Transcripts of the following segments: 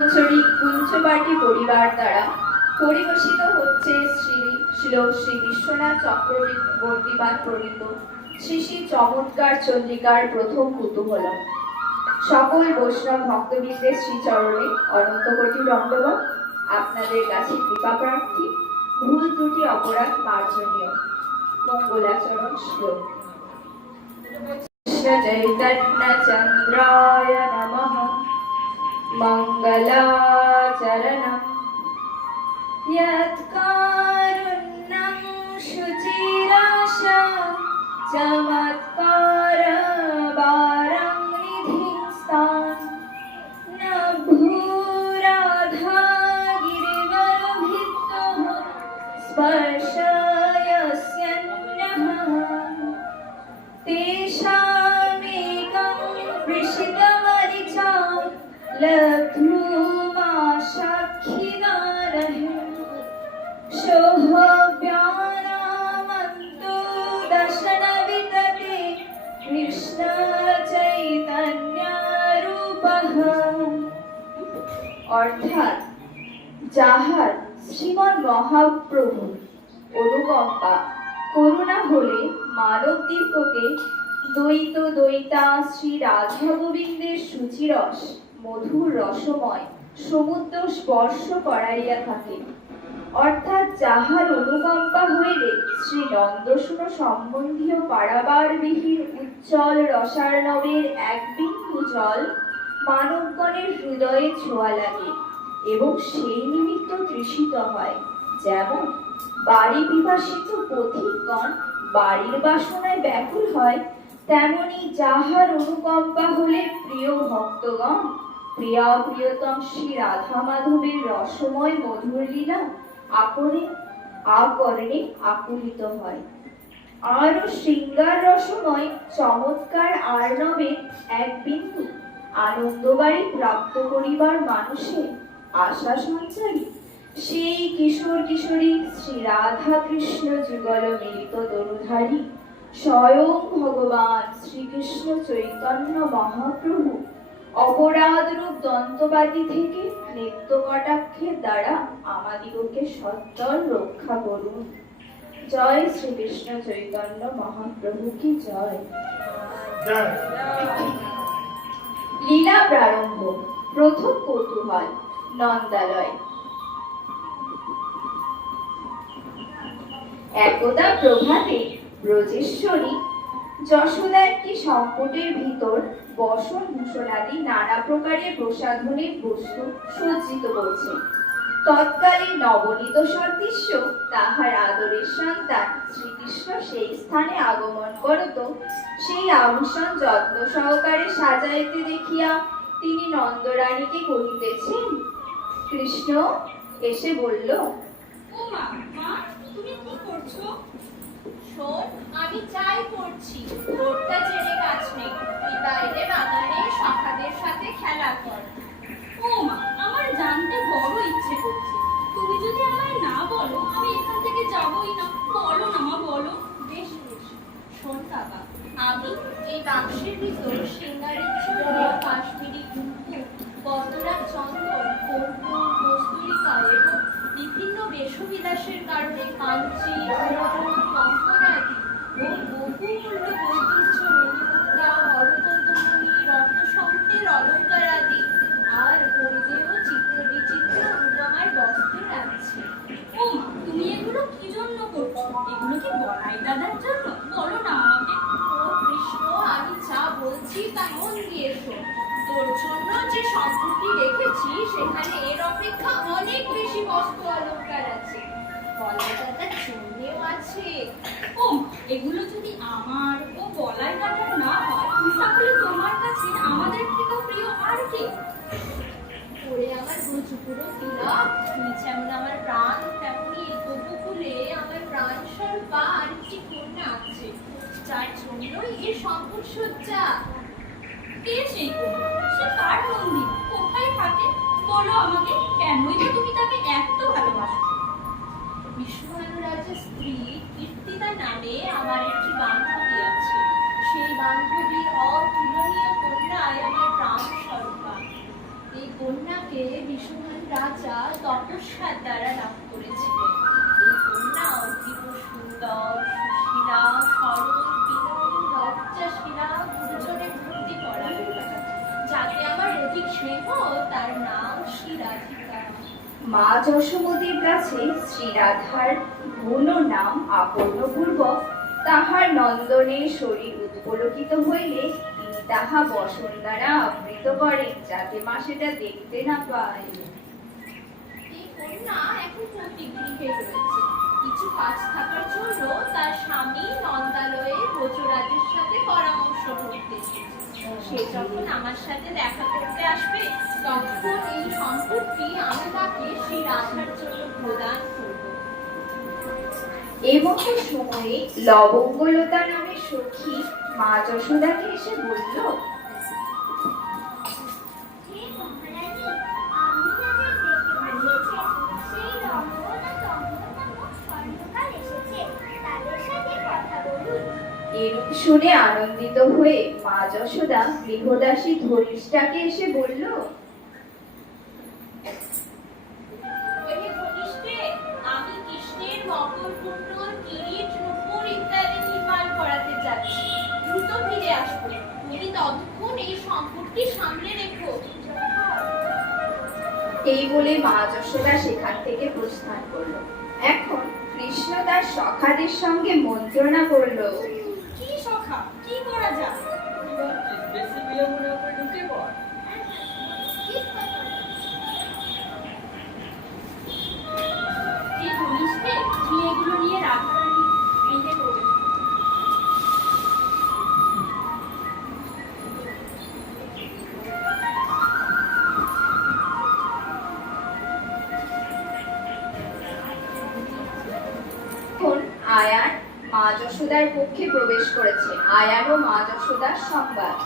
আঞ্চলিক কুঞ্চবাটি পরিবার দ্বারা পরিবেশিত হচ্ছে শ্রী বিশ্বনাথ চক্রবর্তীবাদ প্রণীত শ্রী শ্রী চমৎকার চন্দ্রিকার প্রথম কুতূহলম। সকল বৈষ্ণব ভক্তবৃন্দের শ্রীচরণে অনন্ত কোটি দণ্ডবত। আপনাদের কাছে কৃপা প্রার্থী, ভুল ত্রুটি অপরাধ মার্জনীয়। মঙ্গলাচরণ শ্লোক। কৃষ্ণ চৈতন্য চন্দ্রায় নমঃ। মঙ্গলাচরণম यत्कारुण्यं शुचिराशा चमत्कारवारं निधिस्तान् न भूराधा गिरिवरभित्तः स्पर्शयस्यन्यः तेषामेकं वृषितमरिचां लब्ध्वा साक्षिदारहे शोभव्यानामन्तु दर्शनवितते कृष्ण चैतन्यरूपः। অর্থাৎ যাহার শ্রীমন মহাপ্রভু অনুকম্পা করুণা হলে মানব দিব্যকে দ্বৈত দ্বৈতা শ্রী রাধা গোবিন্দের সুচিরস মধুর রসময় সমুদ্র স্পর্শ করাইয়া থাকে। অর্থাৎ যাহার অনুকম্পা হইলে শ্রী নন্দসুন সম্বন্ধীয় পারাবার বিহীন উজ্জ্বল রসার্ণবের এক বিন্দু জল মানবগণের হৃদয়ে ছোঁয়া লাগে এবং সেই নিমিত্ত তৃষিত হয়। যেমন বাড়ি পিপাসিত পথিকগণ বাড়ির বাসনায় ব্যাকুল হয়, তেমনি যাহার অনুকম্পা হলে প্রিয় ভক্তগণ প্রিয়া প্রিয়তম শ্রী রাধা মাধবের রসময় মধুর লীলা আকর্ণে আকুলিত হয়। আরও শৃঙ্গার রসময় চমৎকার আর্ণবের এক বিন্দু আনন্দবাড়ি প্রাপ্ত করিবার মানুষের আশা সঞ্চারী সেই কিশোর কিশোরী শ্রী রাধা কৃষ্ণ যুগল মিলিত তনুধারী স্বয়ং ভগবান শ্রীকৃষ্ণ চৈতন্য মহাপ্রভু অপরাধরূপ দন্তবাদী থেকে নিত্য কটাক্ষের দ্বারা আমাদিগকে সত্তর রক্ষা করুন। জয় শ্রীকৃষ্ণ চৈতন্য মহাপ্রভু কি জয়। লীলা প্রারম্ভ। প্রথম কৌতূহল নন্দালয়। একদা প্রভাতে ব্রজেশ্বরী যশোদা একটি সংকটের ভিতর বসন ভূষণাদি নানা প্রকারের প্রসাধনের বস্তু সজ্জিত করছে। তৎকালীন নবনীত সদৃশ্য তাহার আদরের সন্তান শ্রীকৃষ্ণ সেই স্থানে আগমন করত। সেই আভূষণ যত্ন সহকারে সাজাইতে দেখিয়া তিনি নন্দরানীকে কহিতেছেন। কৃষ্ণ এসে বলল, ও মা, তুমি কি করছো? শোন, আমি চাই করছি। রোডটা ছেড়ে কাজ নেই, তুই বাইরে বাগানে সখাদের সাথে খেলা কর। ও মা, আমার জানতে বড় ইচ্ছে করছে। তুমি যদি আমায় না বলো আমি এখান থেকে যাবই না। বলো না মা, বলো। বেশ বেশ। শোন বাবা, আমি এই বাক্সের ভিতর সিঙ্গারের চূড়া, কাশ্মীরি কুমকুম, পদ্মরাগ চন্দন, কর্পূর, কস্তুরিকা এবং বিভিন্ন বেশবিলাসের কারণে কাঞ্চি, কঙ্কনাদি ও বহুমূল্য বৈদুর্য, মণিমুদ্রা, হরকৌতুমণি, রত্নসংকের অলঙ্কার আদি আর পরিধেয় চিত্র বিচিত্র অনুপমার বস্ত্র রাখছে। ও মা, তুমি এগুলো কি জন্য করছো? এগুলো কি বড়াই দাদার জন্য? বলো না আমাকে। ও কৃষ্ণ, আমি যা বলছি তা মন দিয়ে শোন। তোর জন্য যে সম্পত্তি রেখেছি সেখানে এর অপেক্ষা অনেক বেশি বস্ত্র অলঙ্কার আছে, বলাই দাদার জন্যেও আছে। ও এগুলো যদি আমার ও বলাই দাদার না হয় তাহলে তোমার কাছে আমাদের থেকেও প্রিয় আর কে? ওরে আমার গুজুপুরো তিলক, তুই যেমন আমার প্রাণ, তেমনি এই গোপকুলে আমার প্রাণ স্বরূপা আর একটি কন্যা আছে, যার জন্যই এর সম্পদ সজ্জা। কে সেই কন্যা? সে কার মন্দির? কোথায় থাকে? বলো আমাকে। কেনই বা তুমি তাকে এত ভালোবাসো? বিষ্ণু রাজের স্ত্রী কীর্তিদা নামে আমার একটি বান্ধবী আছে। সেই বান্ধবীর অতুলনীয় কন্যায় আমার প্রাণ স্বরূপা। এই কন্যাকে রাজা তপস্যার দ্বারা লাভ করেছিলেন। এই কন্যা অতীব সুন্দর, সুশীলা, সরল, বিনয়ী, লজ্জাশীলা, গুরুজনে ভক্তি করা, যাতে আমার অধিক স্নেহ, তার নাম শ্রীরাধিকা। মা যশোমতীর কাছে শ্রীরাধার গুণ নাম আপন্নপূর্বক তাহার নন্দনের শরীর উৎপলকিত হইলে তিনি তাহা বসন দ্বারা আবৃত করেন, যাতে মা সেটা দেখতে না পায়। এই কন্যা এখন প্রতিগৃহে রয়েছে। কিছু কাজ থাকার জন্য তার স্বামী নন্দালয়ে ব্রজরাজের সাথে পরামর্শ করতে এসেছে। সে যখন আমার সাথে দেখা করতে আসবে, তখন এই সম্পত্তি আমি তাকে শ্রী রাধার জন্য প্রদান করব। এবং সময়ে লবঙ্গলতা নামে সখী মা যশোদাকে এসে বলল, হে মহারানী, আমি যাদের দেখতে পাঠিয়েছি, সেই রঙ্গনা তঙ্গন নামক স্বর্ণকার এসেছে। তাদের সাথে কথা বলুন। এরূপ শুনে আনন্দিত হয়ে মা যশোদা গৃহদাসী ধরিষ্ঠাকে এসে বলল, ওহে ধনিষ্ঠে, আমি কৃষ্ণের মকর কুণ্ডল, কিরীট, নূপুর ইত্যাদি নির্মাণ করাতে যাচ্ছি। দ্রুত ফিরে আসবো। তুমি ততক্ষণ এই সম্পত্তি সামলে রেখো। এই বলে মা যশোদা সেখান থেকে প্রস্থান করলো। এখন কৃষ্ণ তার সখাদের সঙ্গে মন্ত্রণা করলো। কি সখা, কি করা যায়? বেশি বিলম্ব না করে ঢুকে পড়। ঠিক কথা। এই ধনিষ্ঠে, তুমি এগুলো নিয়ে রাধারানী গৃহে প্রবেশ করো। এখন আয়ান মা যশোদার পক্ষে প্রবেশ করেছে। আয়ান ও মা যশোদার সংবাদ।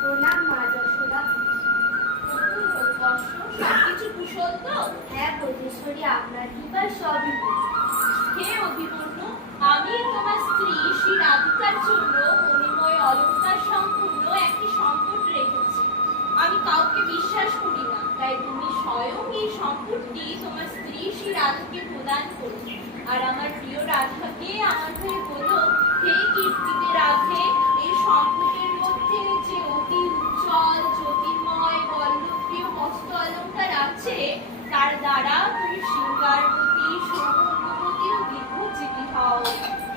প্রণাম মা যশোদা। সবকিছু কুশল তো? হ্যাঁ ব্রজেশ্বরী, আপনার কৃপায় সবই কুশল। হে অভিমন্যু, আমি তোমার স্ত্রী শ্রী রাধিকার জন্য মণিময় অলঙ্কার সম্পূর্ণ একটি সম্পদ রেখেছি। আমি কাউকে বিশ্বাস করি না, তাই তুমি স্বয়ং এই সম্পত্তি তোমার স্ত্রী শ্রী রাধাকে প্রদান করো। আর আমার প্রিয় রাধাকে আমার হয়ে বলো, হে কীর্তিতে রাধে, এই সম্পদের মধ্যে যে অতি উজ্জ্বল, জ্যোতির্ময়, বল্লভপ্রিয় হস্ত অলঙ্কার আছে, তার দ্বারা তুমি শৃঙ্গারবতী, সৌভাগ্যবতী ও দীর্ঘজীবী হও।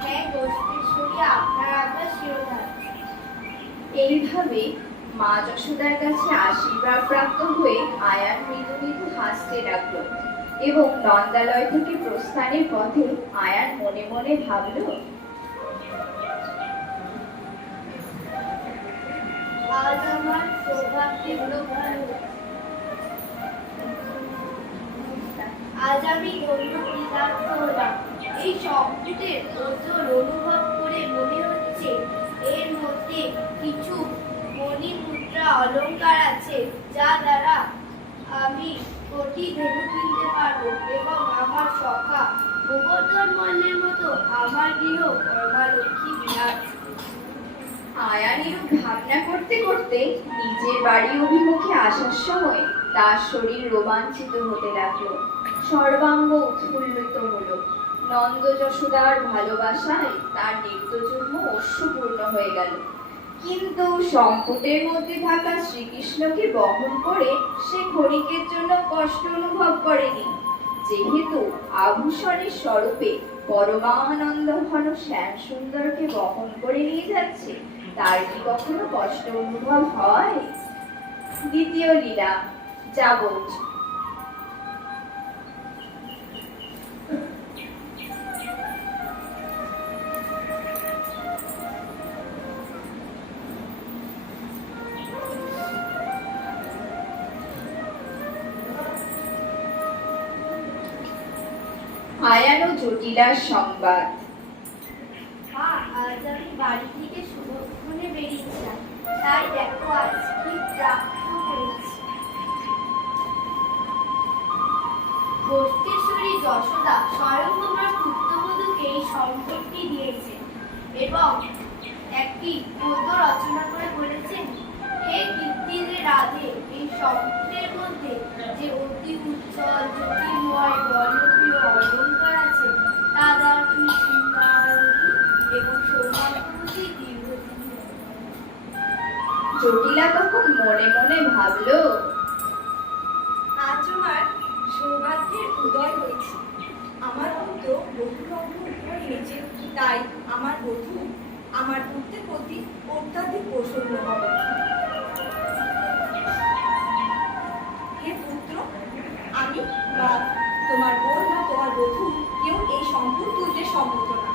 হ্যাঁ ব্রজেশ্বরী, আপনার আজ্ঞা শিরোধার। এইভাবে মা যশোদার কাছে আশীর্বাদ প্রাপ্ত হয়ে আয়ান মৃদু মৃদু হাসতে লাগলো এবং নন্দালয় থেকে প্রস্থানের পথে আয়ান মনে মনে ভাবলো, আজ আমার সৌভাগ্য হলো ভালো। আজ আমি ধন্য কৃতার্থ হলাম। এই সম্পদের ওজন অনুভব করে মনে হচ্ছে এর মধ্যে কিছু মণিমুদ্রা অলংকার আছে, যা দ্বারা আমি কোটি ধনু কিনতে পারবো এবং আমার সখা গোবর্ধন মল্লের মতো আমার গৃহ পরমালক্ষ্মী বিরাজ। আয়ান এরূপ ভাবনা করতে করতে নিজের বাড়ি অভিমুখে আসার সময় তার শরীর রোমাঞ্চিত হতে লাগলো, সর্বাঙ্গ উৎফুল্লিত হলো। নন্দ যশোদার ভালোবাসায় তার নিত্যজন্ম অশ্রুপূর্ণ হয়ে গেল। কিন্তু সম্পদের মধ্যে থাকা শ্রীকৃষ্ণকে বহন করে সে ক্ষণিকের জন্য কষ্ট অনুভব করেনি। যেহেতু আভূষণের স্বরূপে পরমানন্দ ঘন শ্যাম সুন্দরকে বহন করে নিয়ে যাচ্ছে, তার কি কখনো কষ্ট অনুভব হয়? দ্বিতীয় লীলা, যাবত। আয়ান ও জটিলার সংবাদ। মা, আজ আমি বাড়ি থেকে শুভক্ষণে বেরিয়েছিলাম, তাই দেখো আজ কি প্রাপ্ত হয়েছে। গোষ্ঠেশ্বরী যশোদা স্বয়ং তোমার পুত্রবধূকে এই সম্পত্তি দিয়েছে এবং একটি পদ্য রচনা করে বলেছেন, হে কীর্তিতে রাধে, এই সম্পদের মধ্যে যে বিশাল জ্যোতির্ময় বর্ণপ্রিয় অলঙ্কার আছে, তা দ্বারা তুমি সিংহারোহী এবং সৌভাগ্যবতী দীর্ঘজীবী হবে। জটিলা তখন মনে মনে ভাবলো, আজ আমার সৌভাগ্যের উদয় হয়েছে। আমার পুত্র বহুরত্ন উপহার এনেছে, তাই আমার বধূ আমার পুত্রের প্রতি অত্যাধিক প্রসন্ন হবে। হে পুত্র, আমি বা তোমার বোন বা তোমার বধূ কেউ এই সম্পদ তুলতে সম্মত না,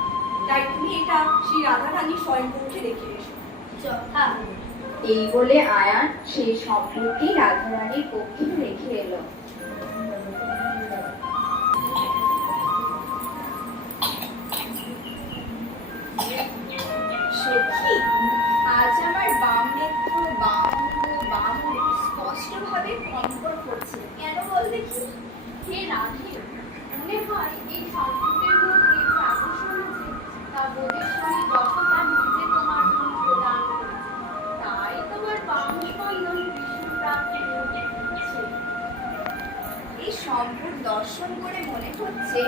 তাই তুমি এটা শ্রী রাধারানী স্বয়ং পক্ষে রেখে এসো। যথা। এই বলে আয়ান সেই সম্পত্তি রাধারানীর পক্ষে রেখে এলো। সখী, আজ আমার বাম নেত্র, বাম অঙ্গ, বাম অঙ্গ স্পষ্টভাবে কম্পন করছে। কেন বল দেখি? হে রাধে, মনে হয় এই সংকটের মধ্যে যে আকর্ষণ আছে তা বোধেশ্বরী যশোদা নিজে তোমার জন্য প্রদান করেছে। তাই তোমার বাহুস্পন্দন বিষ্ণুপ্রাপ্তি হচ্ছে। এই সম্পদ দর্শন করে মনে হচ্ছে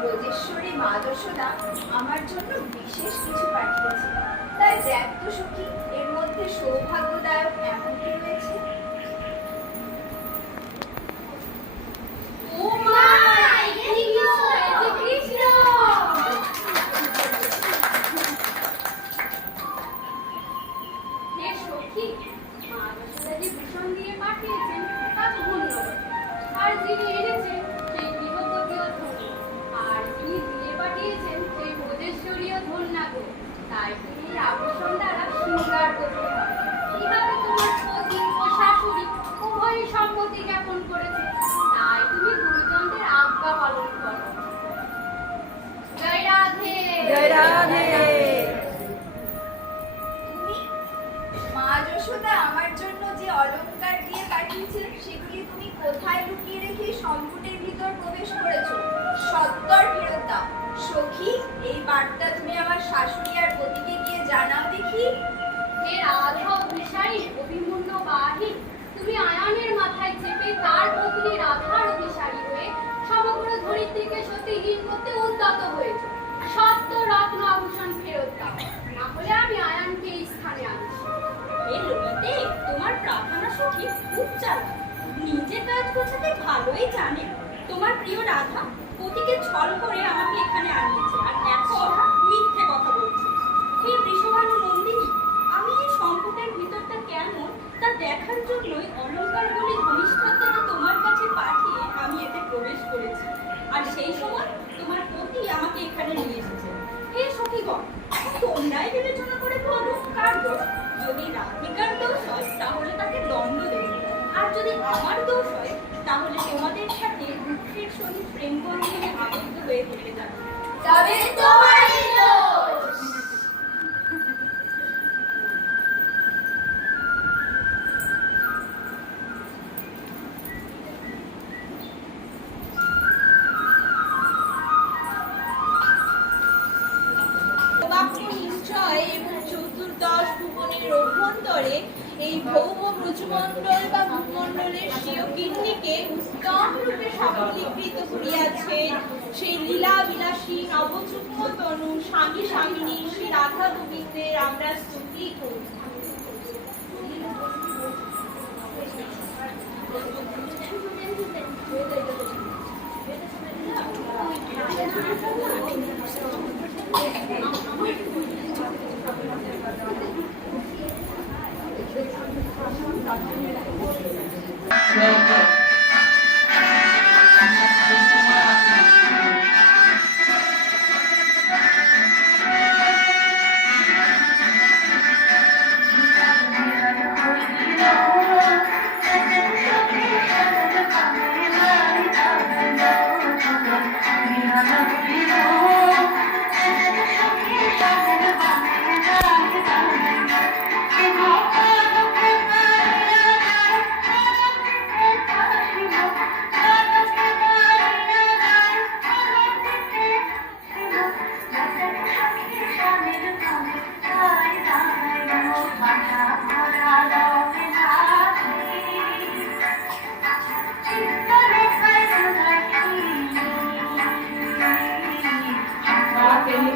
ব্রজেশ্বরী মা যশোদা আমার জন্য বিশেষ কিছু পাঠিয়েছে। তাই দেখ তো সখী, এর মধ্যে সৌভাগ্যদায়ক এমন কি রয়েছে? ও মা, এ কি হয়েছে কৃষ্ণ? হে সখী, মা যশোদা যে ভূষণ দিয়ে পাঠিয়েছেন তা ধন্যবাদ। আর যিনি এনেছেন সেই গৃহপতিও ধন্য, আর যিনি দিয়ে পাঠিয়েছেন সেই ভোজেশ্বরীও ধন্যা গো। তাই তুমি এই আভূষণ দ্বারা শৃঙ্গার করতে হবে। ইহাতে তোমার পতি ও শাশুড়ি উভয়ই সম্মতি জ্ঞাপন করেছে, তাই তুমি গুরুজনদের আজ্ঞা পালন করো। জয় রাধে। তুমি মা যশোদা আমার জন্য যে অলংকার দিয়ে পাঠিয়েছে সেগুলি তুমি কোথায় লুকিয়ে রেখে সম্পুটের ভিতর প্রবেশ করেছো? সত্তর ফেরত দাও। সখী, এই বার্তা তুমি আমার শাশুড়ি আর পতিকে গিয়ে জানাও দেখি। হে রাধা অভিসারী অভিমন্য বাহী, তুমি আয়ানের মাথায় চেপে তার পত্নী রাধার অভিসারী হয়ে সমগ্র ধরিত্রীকে সতীহীন করতে উদ্যত হয়েছে। সত্য রত্ন আভূষণ ফেরত দাও, না হলে আমি আয়ানকে এই স্থানে আনছি। এ ললিতে, তোমার প্রার্থনা সখী খুব চালাক, নিজে কাজ গোছাতে ভালোই জানে। তোমার প্রিয় রাধা পতিকে ছল করে আমাকে এখানে আনিয়েছে, আর এখন মিথ্যে কথা বলছে। হে বৃষভানু নন্দিনী, আমি এই সম্পুটের ভিতরটা কেমন তা দেখার জন্যই অলঙ্কারগুলি ধনিষ্ঠার দ্বারা তোমার কাছে পাঠিয়ে আমি এতে প্রবেশ করেছি। আর সেই সময় তোমার পতি আমাকে এখানে নিয়ে এসেছে। হে সখীগণ, তোমরাই বিবেচনা করে বলো কার দোষ। যদি রাধিকার দোষ হয় তাহলে তাকে দণ্ড দেবে, আর যদি আমার দোষ হয় তাহলে তোমাদের সাথে দুঃখের সহিত প্রেম বন্ধনে আবদ্ধ হয়ে থেকে যাবে। তবে তোমারই দোষ। বাক্য নিশ্চয় এবং চতুর্দশ ভুবনের অভ্যন্তরে এই ভৌম ব্রজমণ্ডল বা ভূমণ্ডলের স্বীয় কীর্তিকে উত্তম রূপে সাফল্যীকৃত করিয়াছে সেই লীলা বিলাসী নবযুগ্ম তনু স্বামী স্বামিনী শ্রী রাধা গোবিন্দের আমরা স্তুতি করি।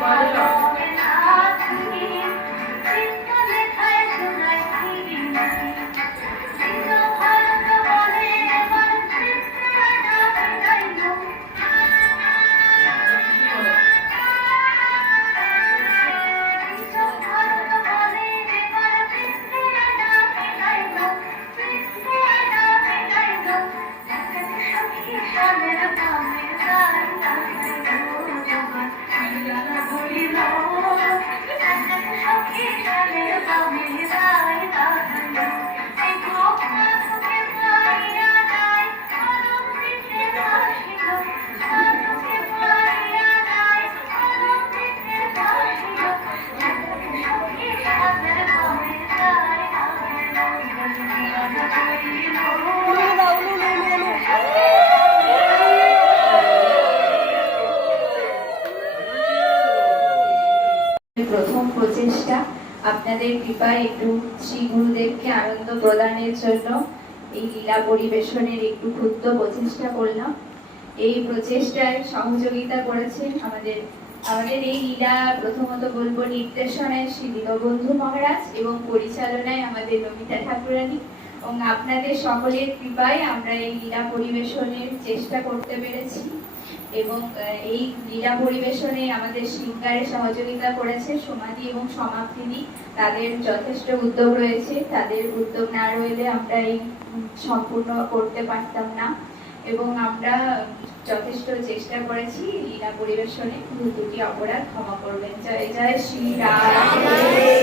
বাজনা। প্রথম প্রচেষ্টা আপনাদের কৃপায় একটু শ্রী গুরুদেবকে আনন্দ প্রদানের জন্য এই লীলা পরিবেশনের একটু ক্ষুদ্র প্রচেষ্টা করলাম। এই প্রচেষ্টায় সহযোগিতা করেছেন আমাদের এই লীলা প্রথমত বলবো নির্দেশনায় শ্রী দীনবন্ধু মহারাজ এবং পরিচালনায় আমাদের নমিতা ঠাকুরানী, এবং আপনাদের সকলের কৃপায় আমরা এই লীলা পরিবেশনের চেষ্টা করতে পেরেছি। এবং এই লীলা পরিবেশনে আমাদের শৃঙ্গারে সহযোগিতা করেছে সমাধি এবং সমাপ্তিনি, তাদের যথেষ্ট উদ্যোগ রয়েছে। তাদের উদ্যোগ না রইলে আমরা এই সম্পূর্ণ করতে পারতাম না, এবং আমরা যথেষ্ট চেষ্টা করেছি লীলা পরিবেশনে। ভুল ত্রুটি অপরাধ ক্ষমা করবেন। জয় জয় শ্রী রাম।